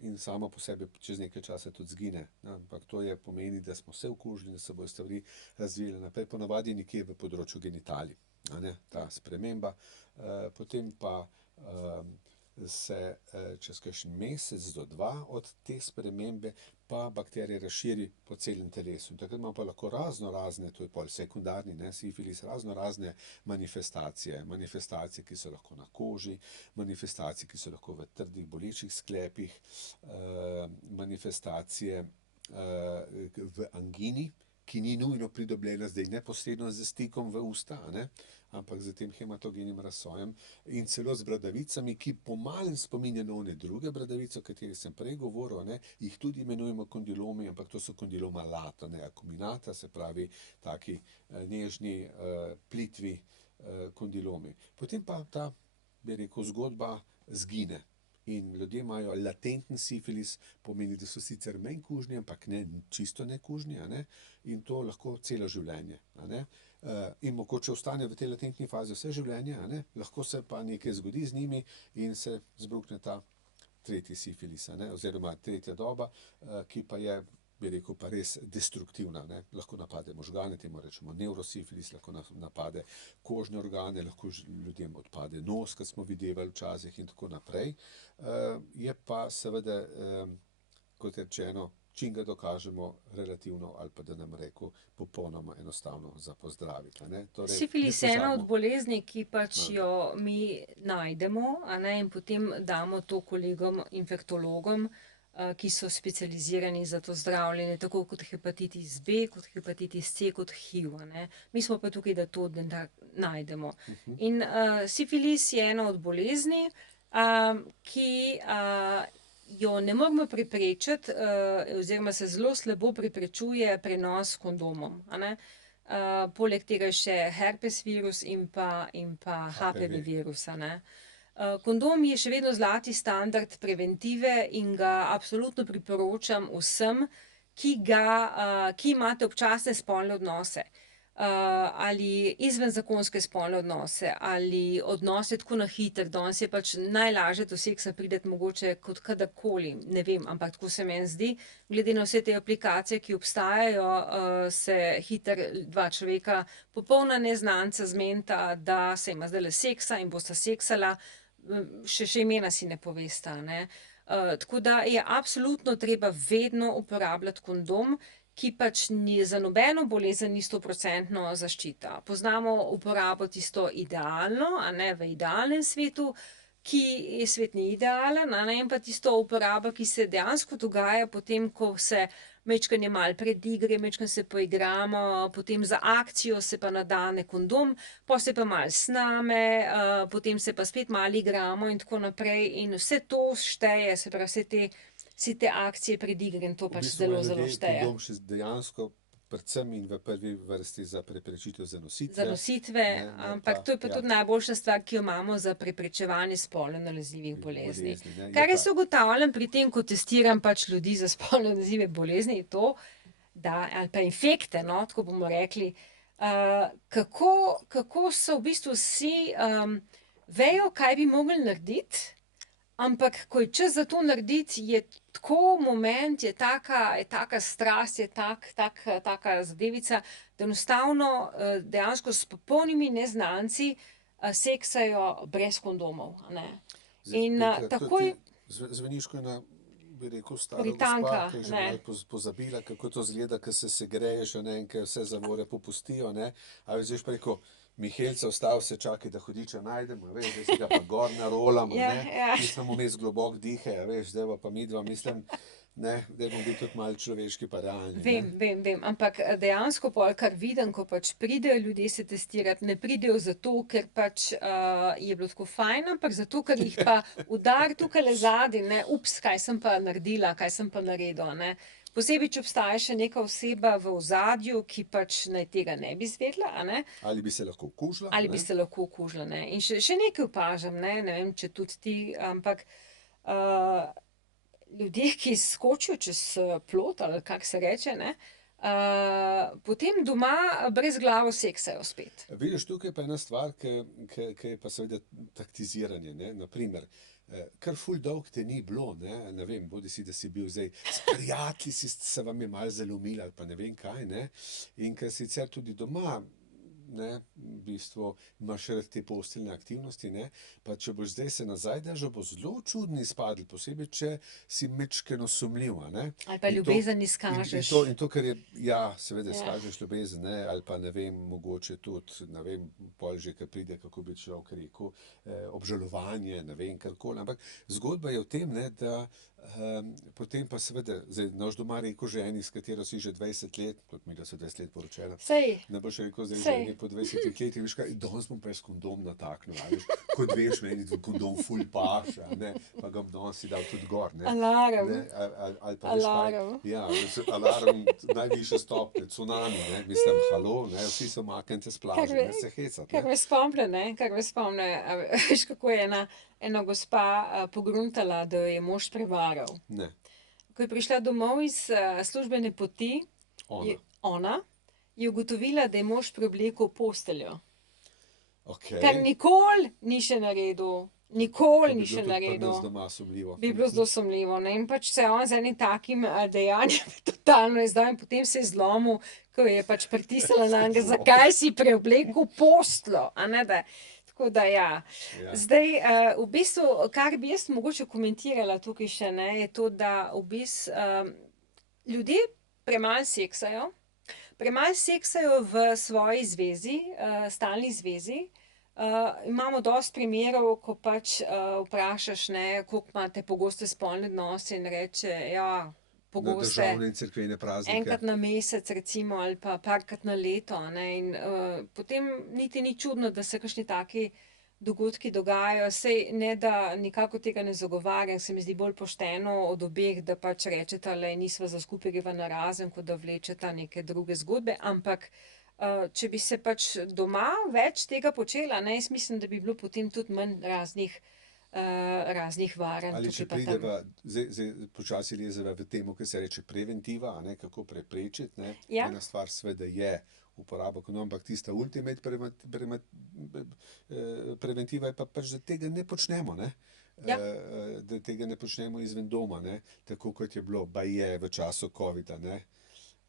in samo po sebi čez nekaj časa tudi zgine. Ampak to je pomeni, da smo se okužili, da se bodo stvari razvile naprej, ponavadi nekje v področju genitalij, ta sprememba. Potem pa se čez kakšen mesec do 2 od te spremembe pa bakterija razširi po celem telesu. In takrat imamo pa lahko razne, to je pol sekundarni sifilis, razne manifestacije, ki so lahko na koži, manifestacije, ki so lahko v trdih bolečih sklepih, manifestacije v angini, ki ni nujno pridobljena zdaj neposredno z stikom v usta, ampak z tem hematogenim razsojem in celo z bradavicami, ki pomalo spominja na one druge bradavice, o katerih sem prej govoril, jih tudi imenujemo kondilomi, ampak to so kondiloma lata, acuminata, se pravi taki nežni, plitvi kondilomi. Potem pa ta, bi rekel, zgodba zgine. In ljudje imajo latenten sifilis, pomeni, da so sicer manj kužni, ampak ne čisto nekužni, in to lahko celo življenje. In mogoče ostane v tej latentni fazi vse življenje, lahko se pa nekaj zgodi z njimi in se zbrukne ta tretji sifilis, oziroma tretja doba, ki pa je, bi rekel, pa res destruktivna. Lahko napade možgane, temu rečemo neurosifilis, lahko napade kožne organe, lahko ljudem odpade nos, kot smo videvali včasih in tako naprej. Je pa seveda, kot rečeno, čim ga dokažemo, relativno, ali pa da nam rekel, popolnoma enostavno za pozdraviti. Sifilis je ena od bolezni, ki pač jo mi najdemo, in potem damo to kolegom infektologom, ki so specializirani za to zdravljenje, tako kot hepatitis B, kot hepatitis C, kot HIV. Mi smo pa tukaj, da to najdemo. In sifilis je ena od bolezni, ki jo ne moremo preprečiti, oziroma se zelo slabo preprečuje prenos s kondomom. Poleg tega je še herpes virus in pa HPV virus. Kondom je še vedno zlati standard preventive in ga absolutno priporočam vsem, ki imate občasne spolne odnose, ali izvenzakonske spolne odnose, ali odnose tako na hitro. Danes je pač najlažje do seksa priti mogoče kot kadarkoli, ne vem, ampak tako se meni zdi. Glede na vse te aplikacije, ki obstajajo, se hitro 2 človeka, popolna neznanca, zmenita, da se ima zdajle seksa in bosta seksala, še imena si ne povesta. Tako da je absolutno treba vedno uporabljati kondom, ki pač za nobeno bolezen ni 100% zaščita. Poznamo uporabo tisto idealno, v idealnem svetu, ki svet ni idealen, in pa tisto uporabo, ki se dejansko dogaja potem, ko se majčkeno malo predigre, majčkeno se poigramo, potem za akcijo se pa nadane kondom, potem se pa malo sname, potem se pa spet malo igramo in tako naprej. In vse to šteje, se pravi vse te akcije predigre in to pač zelo šteje. Kondom še dejansko predvsem in v prvi vrsti za preprečitev zanositve. Zanositve, ampak to je pa tudi najboljša stvar, ki jo imamo za preprečevanje spolno nalezljivih bolezni. Kar jaz ugotavljam pri tem, ko testiram pač ljudi za spolno nalezljive bolezni, je to, ali pa infekte, tako bomo rekli, kako so v bistvu vsi, vejo, kaj bi mogli narediti, ampak ko je čas za to narediti, je tako moment, je taka strast, je taka zadevica, da enostavno dejansko s popolnimi neznanci seksajo brez kondomov. In Petra, takoj zveniš kot ena, bi rekel, stara Britanka, gospa, ki je že ne. malo pozabila, kako to izgleda, ko se segreješ, a ne, in ko vse zavore popustijo, ne. A veš, pa rekel, Mihelca, vstav se, čakaj, da hudiča najdemo, veš, zdaj si ga pa gor narolamo, Ja, ne. ja. Mi smo vmes globok dihe, a veš, zdaj pa midva, mislim, ne, da bomo biti tudi malo človeški pa realni, ne. Vem, ampak dejansko pol, kar vidim, ko pač pridejo ljudje se testirati, ne pridejo zato, ker pač je bilo tako fajn, ampak zato, ker jih pa udari tukajle zadaj, ne, ups, kaj sem pa naredila, kaj sem pa naredil, ne. Posebej, če obstaja še neka oseba v ozadju, ki pač naj tega ne bi izvedela, a ne. Ali bi se lahko okužila, Ali ne. bi se lahko okužila, ne. In še nekaj opažam, ne vem, če tudi ti, ampak ljudje, ki skočijo čez plot, ali kako se reče, ne, potem doma brezglavo seksajo spet. Vidiš, tukaj pa ena stvar, ki je pa seveda taktiziranje, ne, na primer, kar ful dolgo te ni bilo, ne vem, bodisi, da si bil zdaj s prijatelji, se vam je malo zalomilo ali pa ne vem kaj, ne, in ker sicer tudi doma, ne, v bistvu imaš rad te posteljne aktivnosti, ne, pa če boš zdaj se nazaj držal, bo zelo čudno izpadlo, posebej, če si majčkeno sumljiv, a ne. Ali pa In to- ljubezen izkažeš. In to, kar je, ja, seveda, Ja. izkažeš ljubezen, ne, ali pa ne vem, mogoče tudi, ne vem, pol že, ko pride, kako bi človek rekel, obžalovanje, ne vem, karkoli, ampak zgodba je v tem, ne, da potem pa seveda, zdaj naš doma rekel ženi, s katero si že 20 let, tudi mi, da so 20 let poročena, Sej, ne boš rekel zdaj Sej. ženi po 20 letih, veš kaj, danes bom pa jaz kondom nataknil, a veš, kot veš, meni tudi kondom ful paše, a ne, pa ga bom danes si dal tudi gor, ne. alarm. Ne, ali pa veš kaj, Alarm. ja, veš, alarm najvišje stopnje, cunami, ne, mislim, halo, ne, vsi so maknite s plaže, Kar me- ne se hecati, Kar ne. me spomne, ne, kar me spomne, veš, kako je ena gospa pogruntala, da jo je mož prevaral. Ne, Ko je prišla domov iz službene poti, ona, je ugotovila, da je mož preoblekel posteljo. okej. Kar nikoli ni še naredil. Nikoli To bi ni še bilo tudi pri nas naredil. doma sumljivo. Bi bilo zelo sumljivo, ne, in pač se je on z enim takim dejanjem totalno izdal in potem se je zlomil, ko je pač pritisnila na njega, zakaj si preoblekel posteljo, a ne da. Tako da ja. Ja. Zdaj, v bistvu, kar bi jaz mogoče komentirala tukaj še, ne, je to, da v bistvu ljudje premalo seksajo. Premalo seksajo v svoji zvezi, stalni zvezi. Imamo dosti primerov, ko pač vprašaš, ne, koliko imate pogoste spolne odnose in reče, ja, Na pogoste. državne in cerkvene praznike. Enkrat na mesec, recimo, ali pa parkrat na leto, a ne, in potem niti ni čudno, da se kakšni taki dogodki dogajajo. Sej ne, da nikako tega ne zagovarjam, se mi zdi bolj pošteno od obeh, da pač rečeta, le nisva za skupaj greva narazen, kot da vlečeta neke druge zgodbe, ampak če bi se pač doma več tega počela, ne, jaz mislim, da bi bilo potem tudi manj raznih varanj Ali tukaj če pa tam. prideva, zdaj počasi lezeva v temo, ki se reče preventiva, a ne, kako preprečiti, ne. Ja. Ena stvar seveda je uporaba kondomov, ampak tista ultimate preventiva je pa pač, da tega ne počnemo, ne. Ja. Da tega ne počnemo izven doma, ne. Tako kot je bilo baje v času covida, ne.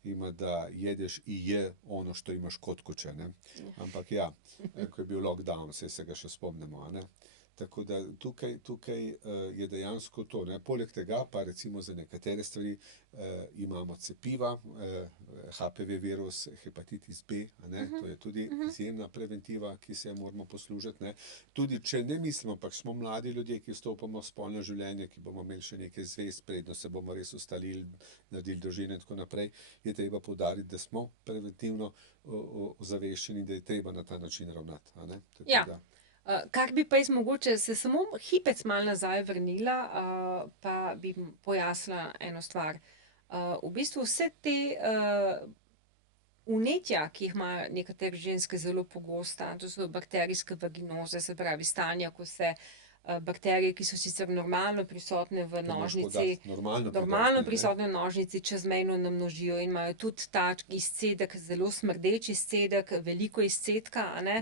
Ima, da jedeš i je ono što imaš kod kuće, ne. Ampak ja, ko je bil lockdown, saj se ga še spomnimo, a ne. Tako da tukaj je dejansko to, ne. Poleg tega pa recimo za nekatere stvari imamo cepiva, HPV virus, hepatitis B, a ne, to je tudi izjemna preventiva, ki se jo moramo poslužiti, ne. Tudi če ne mislimo, ampak smo mladi ljudje, ki vstopamo v spolno življenje, ki bomo imeli še nekaj zvez, predno se bomo res ustalili, naredili družine in tako naprej, je treba poudariti, da smo preventivno ozaveščeni, da je treba na ta način ravnati, a ne. Tako Ja. da- Kar bi pa jaz mogoče se samo hipec malo nazaj vrnila, pa bi pojasnila eno stvar. V bistvu vse te vnetja, ki jih imajo nekatere ženske zelo pogosta, to so bakterijske vaginoze, se pravi stanja, ko se bakterije, ki so sicer normalno prisotne v To moraš nožnici, poudariti, normalno normalno poudariti, ne. prisotne v nožnici, čezmejno namnožijo in imajo tudi ta izcedek, zelo smrdeč izcedek, veliko izcedka, a ne,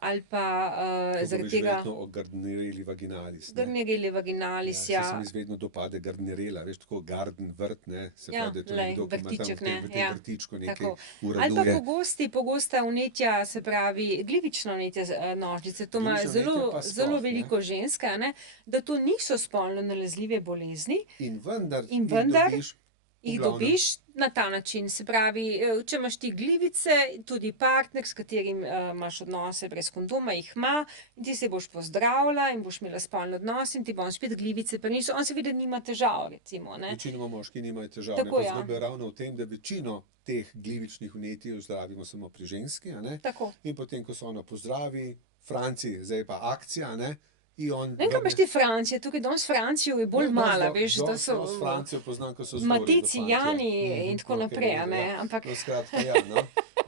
ali pa To zaradi govoriš tega verjetno o Gardnerelli vaginalis, ne. Garnerelli vaginalis, Ja, ja. saj se mi izvedno dopade Gardnerela, veš, tako garden vrt, ne, se Ja, pravi, da je to glej, nekdo, ki ima tam vrtiček, v tem, ne, v tem ja, vrtičku nekaj tako. Ali pa uraduje. pogosta vnetja, se pravi glivična vnetja nožnice, to ima Glivična vnetja zelo, pa zelo sploh, ne. veliko ženske, a ne, da to niso spolno nalezljive bolezni In vendar in jih vendar dobiš v jih glavnem. dobiš na ta način. Se pravi, če imaš ti glivice, tudi partner, s katerim imaš odnose brez kondoma, jih ima in ti se boš pozdravila in boš imela spolni odnos in ti bo on spet glivice prinesel. On seveda nima težav, recimo, ne. Večinoma moški nimajo težav. Tako, Pa ja. zgodba je ravno v tem, da večino teh glivičnih vnetij ozdravimo samo pri ženski, a ne? Tako. In potem, ko se ona pozdravi, Franci, zdaj pa akcija, a ne? In on Ne vem, kaj imaš ti Francije, tukaj danes Francijo je bolj mala, veš, da so Dosti Francijo poznam, ko so zelo v redu Matici, fantje. Jani in tako okej, naprej, v a redu, ne, ja. ampak No, skratka, ja, no.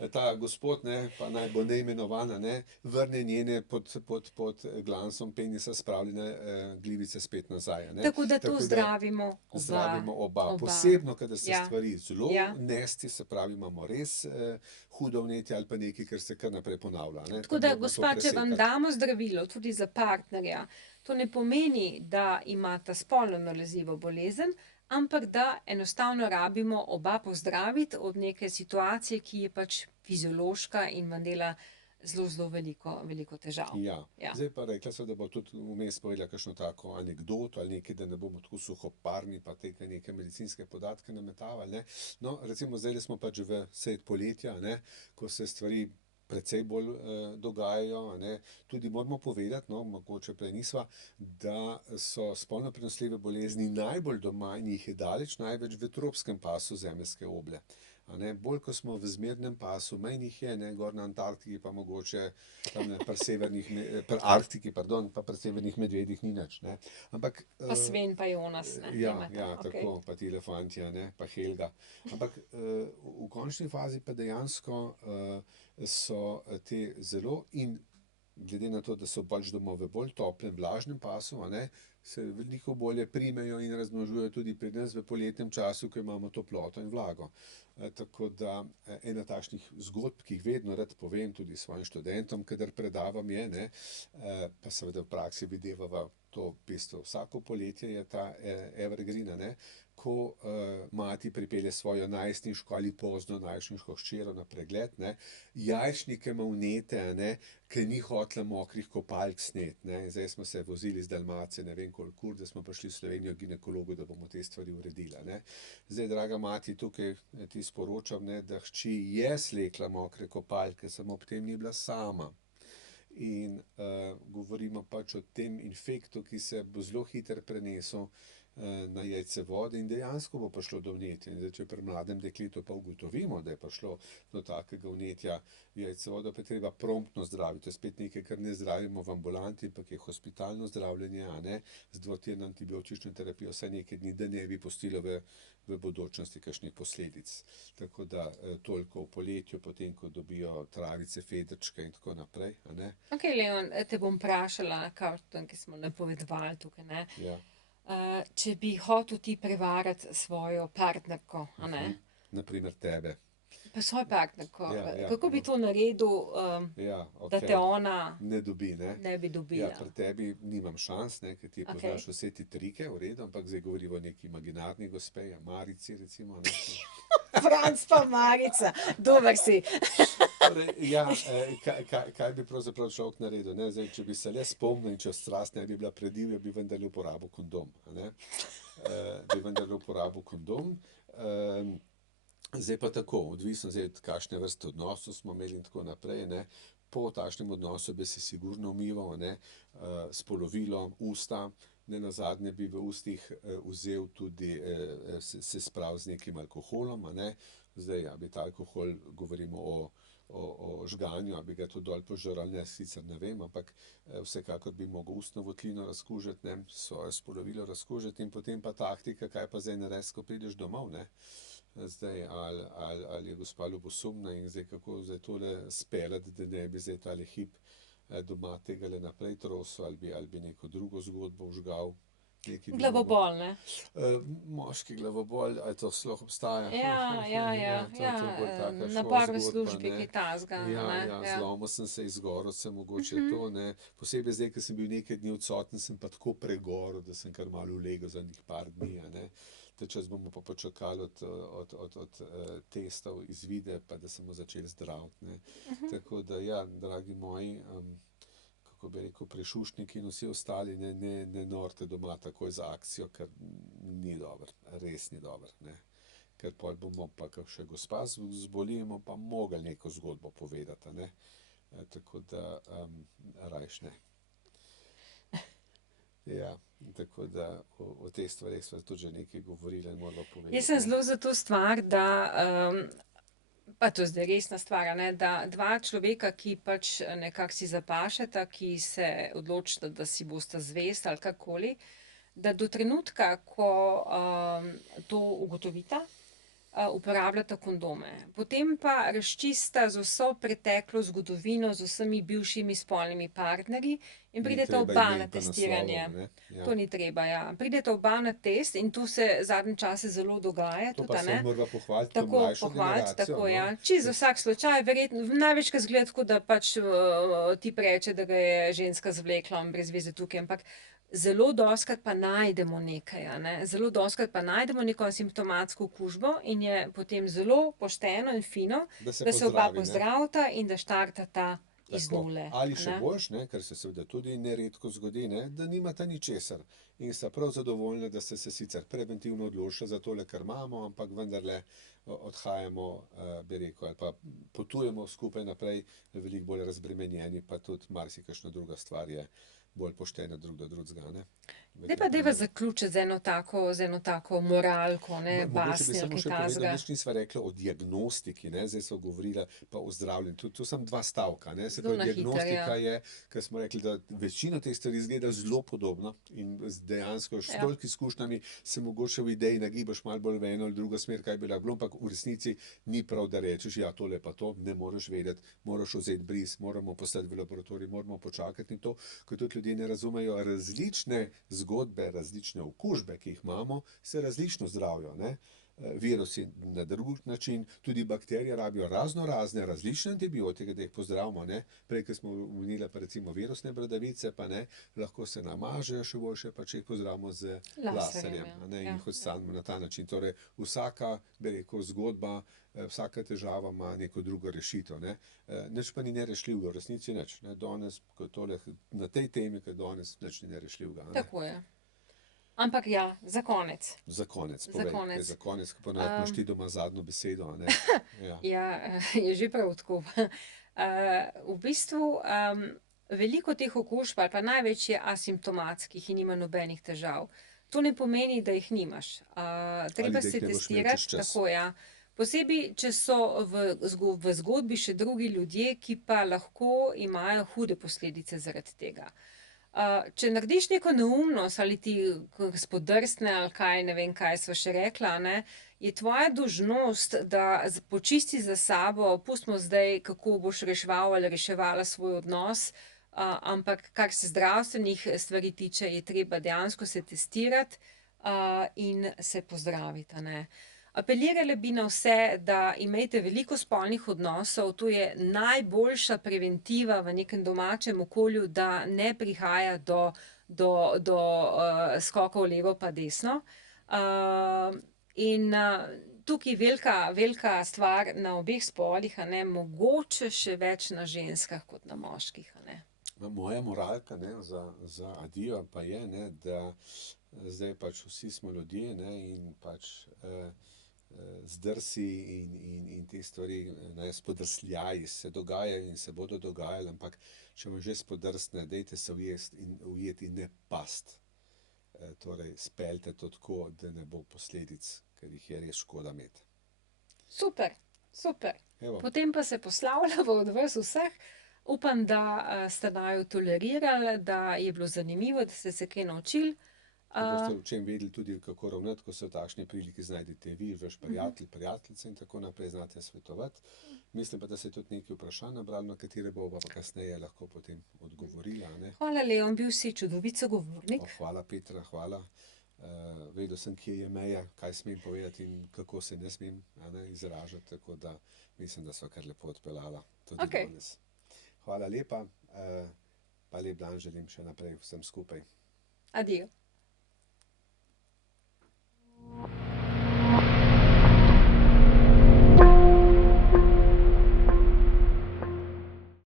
Ta gospod, ne, pa naj bo neimenovana, ne, vrne njene pod glansom penisa spravljene glivice spet nazaj, a ne. tako da to zdravimo Zdravimo oba. oba. Posebno, kadar se Ja. stvari zelo Ja. nesti, se pravi, imamo res hudo vnetje ali pa nekaj, kar se kar naprej ponavlja, ne. Tako Pa da, moramo to gospa, če vam presekati. damo zdravilo tudi za partnerja, to ne pomeni, da imata spolno nalezljivo bolezen, ampak da enostavno rabimo oba pozdraviti od neke situacije, ki je pač fiziološka in vam dela zelo veliko težav. Ja. Ja. Zdaj pa rekla sem, da bo tudi vmes povedala kakšno tako anekdoto ali nekaj, da ne bomo tako suhoparni, pa neke medicinske podatke nametavali, ne. No, recimo zdajle smo pač v sredi poletja, ne, ko se stvari precej bolj dogajajo, a ne. Tudi moramo povedati, no, mogoče prej nisva, da so spolno prenosljive bolezni najbolj doma in jih je daleč največ v tropskem pasu zemeljske oble. A ne, bolj ko smo v zmernem pasu, manj jih je, ne, gor na Antarktiki pa mogoče tamle pri Arktiki, pardon, pa pri severnih medvedih ni nič, ne. Ampak Pa Sven pa Jonas, ne, ja, nimata, ja, okej. tako, pa ti elefanti, a ne, pa Helga. Ampak v končni fazi pa dejansko so te zelo in glede na to, da so pač doma v bolj toplem, vlažnem pasu, a ne, se veliko bolje primejo in razmnožujejo tudi pri nas v poletnem času, ko imamo toploto in vlago. Tako da ena takšnih zgodb, ki jih vedno rad povem tudi svojim študentom, kadar predavam, je, ne, pa seveda v praksi videvava to v bistvu vsako poletje je ta evergreen, a ne, ko mati pripelje svojo najstniško ali pozno najstniško hčero na pregled, ne, jajčnike ima vnete, a ne, ker ni hotela mokrih kopalk sneti, ne. In zdaj smo se vozili iz Dalmacije, ne vem koliko ur, da smo prišli v Slovenijo k ginekologu, da bomo te stvari uredili, a ne. Zdaj, draga mati, tukaj ti sporočam, ne, da hči je slekla mokre kopalke, samo ob tem ni bila sama. In govorimo pač o tem infektu, ki se bo zelo hitro prenesel na jajcevode in dejansko bo prišlo do vnetja. In zdaj, če pri mladem dekletu pa ugotovimo, da je prišlo do takega vnetja jajcevoda, pa je treba promptno zdraviti. To je spet nekaj, kar ne zdravimo v ambulanti, ampak je hospitalno zdravljenje, a ne, z dvotirno antibiotično terapijo vsaj nekaj dni, da ne bi pustilo v bodočnosti kakšnih posledic. Tako da toliko v poletju, potem ko dobijo travice, fedrčke in tako naprej, a ne. Okej, Leon, te bom vprašala, ki smo napovedovali tukaj, ne. Ja. Če bi hotel ti prevarati svojo partnerko, a ne, Na primer tebe. pa svojo partnerko, Ja, kako bi to naredil, Ja, da te ona ne dobi, ne. ne bi dobila? Ja, pri tebi nimam šans, ne, ker ti Okej. poznaš vse te trike, v redu, ampak zdaj govorimo o neki imaginarni gospe, Marici recimo, ne. Franc pa Marica, dober si. Torej, ja, kaj bi pravzaprav človek naredil, ne, zdaj, če bi se le spomnil in če strast ne bi bila predivja, bi vendarle uporabil kondom, a ne. Bi vendarle uporabil kondom. Zdaj pa tako, odvisno zdaj od kakšne vrste odnosov smo imeli in tako naprej, ne. Po takšnem odnosu bi se sigurno umival, a ne, spolovilo, usta, nenazadnje bi v ustih vzel tudi, se spravil z nekim alkoholom, a ne. Zdaj, a bi ta alkohol, govorimo o žganju, a bi ga tudi dol požrl ali ne, sicer ne vem, ampak vsekakor bi mogel ustno votlino razkužiti, ne, svoje spolovilo razkužiti in potem pa taktika, kaj pa zdaj narediti, ko prideš domov, ne. Zdaj, ali je gospa ljubosumna in zdaj kako zdaj tole speljati, da ne bi zdaj tale hip doma tegale naprej trosil, ali bi neko drugo zgodbo vžgal. Glavobol, ne? Moški glavobol, ali to sploh obstaja? Ja, To je bolj taka na šlo prvi zgodba, službi, ne. kaj takega, Ja, ne, ja, zlomil sem se, izgorel sem, mogoče to, ne. Posebej zdaj, ko sem bil nekaj dni odsoten, sem pa tako pregorel, da sem kar malo ulegel za enih par dni, a ne. Ta čas bomo pa počakali od testov izvide, pa da se bomo začeli zdraviti, ne. Tako da ja, dragi moji, ko bi rekel, prešuštniki in vsi ostali ne norte doma takoj za akcijo, ker ni dobro, res ni dobro, ne. Ker pol bomo pa, ko še gospa zboli, bomo pa mogli neko zgodbo povedati, a ne. Tako da rajš ne. Ja, tako da o teh stvareh sva tudi že nekaj govorila in morava povedati. Jaz sem zelo za to stvar, da, pa to je zdaj resna stvar, a ne, da dva človeka, ki pač nekako si zapašeta, ki se odločita, da si bosta zvesta ali karkoli, da do trenutka, ko to ugotovita, uporabljata kondome. Potem pa razčista z vso preteklo zgodovino, z vsemi bivšimi spolnimi partnerji in prideta oba na testiranje. To ni treba, ja. Prideta oba na test in to se zadnje čase zelo dogaja To tudi, pa a ne. se morava pohvaliti Tako, mlajšo pohvaliti, generacijo, tako, no. ja. Čisto za vsak slučaj, verjetno, največkrat izgleda tako, da pač ti reče, da ga je ženska zvlekla in brez veze tukaj, ampak zelo dostikrat pa najdemo nekaj, a ne. Zelo dostikrat pa najdemo neko asimptomatsko okužbo in je potem zelo pošteno in fino, Da se da se oba pozdravi, ne. pozdravita in da štartata iz Tako. nule, Ali a še ne. boljše, ne, kar se seveda tudi neredko zgodi, ne, da nimata ničesar in sta prav zadovoljna, da ste se sicer preventivno odločila za tole, kar imamo, ampak vendarle odhajamo, bi rekel, ali pa potujemo skupaj naprej, veliko bolj razbremenjeni, pa tudi marsikakšna druga stvar je bolj poštena drug do drugega, ne. Zdaj pa dajva zaključiti z eno tako moralko, ne, Mogoče bi basni ali samo kaj še povedal, takega. nič nisva rekla o diagnostiki, ne, zdaj sva govorila pa o zdravljenju, to samo dva stavka, ne, se Zelo pravi, na hitro, ja. diagnostika je, ker smo rekli, da večina teh stvari izgleda zelo podobno in dejansko s Ja. toliko izkušnjami se mogoče v ideji nagibaš malo bolj v eno ali drugo smer, kaj bi lahko bilo, ampak v resnici ni prav, da rečeš, ja, tole pa to, ne moreš vedeti, moraš vzeti bris, moramo poslati v laboratorij, moramo počakati in to, ker tudi ljudje ne razumejo, različne zgodbe, različne okužbe, ki jih imamo, se različno zdravijo, ne. Virusi na drug način, tudi bakterije rabijo raznorazne, različne antibiotike, da jih pozdravimo, ne. Prej, ko smo omenila pa recimo virusne bradavice, pa ne, lahko se namažejo, še boljše pa, če jih pozdravimo z laserjem, ja. a ne, in Ja, jih odstranimo na ta način. Torej, vsaka, bi rekel, zgodba, vsaka težava ima neko drugo rešitev, ne. Nič pa ni nerešljivega, v resnici nič, ne. Danes, ko tole, na tej temi, ke danes, nič ni nerešljivega, a ne. Tako je. Ampak ja, za konec. Za konec, Za povej, kaj konec. je za konec, ko ponavadi imaš ti doma zadnjo besedo, a ne. Ja. Ja, je že prav tako. V bistvu, veliko teh okužb ali pa največ je asimptomatskih in nima nobenih težav. To ne pomeni, da jih nimaš. Treba da jih se ne boš imel testirati, čez čas. tako, ja. Posebej, če so v zgodbi še drugi ljudje, ki pa lahko imajo hude posledice zaradi tega. Če narediš neko neumnost ali ti spodrsne ali kaj, ne vem, kaj sva še rekla, a ne, je tvoja dolžnost, da počisti za sabo, pustimo zdaj, kako boš reševal ali reševala svoj odnos, ampak kar se zdravstvenih stvari tiče, je treba dejansko se testirati, in se pozdraviti, a ne. Apelirala bi na vse, da imejte veliko spolnih odnosov, to je najboljša preventiva v nekem domačem okolju, da ne prihaja do skokov levo pa desno. In tukaj velika stvar na obeh spolih, a ne, mogoče še več na ženskah kot na moških, a ne. Moja moralka, ne, za adijo pa je, ne, da zdaj pač vsi smo ljudje, ne, in pač zdrsi in te stvari, ne, spodrsljaji se dogajajo in se bodo dogajali, ampak če vam že spodrsne, dajte se ujeti in ne pasti. Torej, speljte to tako, da ne bo posledic, ker jih je res škoda imeti. Super, super. Evo. Potem pa se poslavljava od vas vseh. Upam, da ste naju tolerirali, da je bilo zanimivo, da ste se kaj naučili. Da boste v čem vedeli tudi, kako ravnati, ko se v takšni priliki znajdete vi, vaš prijatelj, prijateljica in tako naprej, znate svetovati. Mislim pa, da se je tudi nekaj vprašanj nabralo, na katere bova pa kasneje lahko potem odgovorila, a ne. Hvala, Leon, bil si čudovit sogovornik. Hvala, Petra, hvala. Vedel sem, kje je meja, kaj smem povedati in kako se ne smem, a ne, izražati, tako da mislim, da sva kar lepo odpeljala tudi Okej. danes. Hvala lepa, pa lep dan želim še naprej vsem skupaj. Adijo.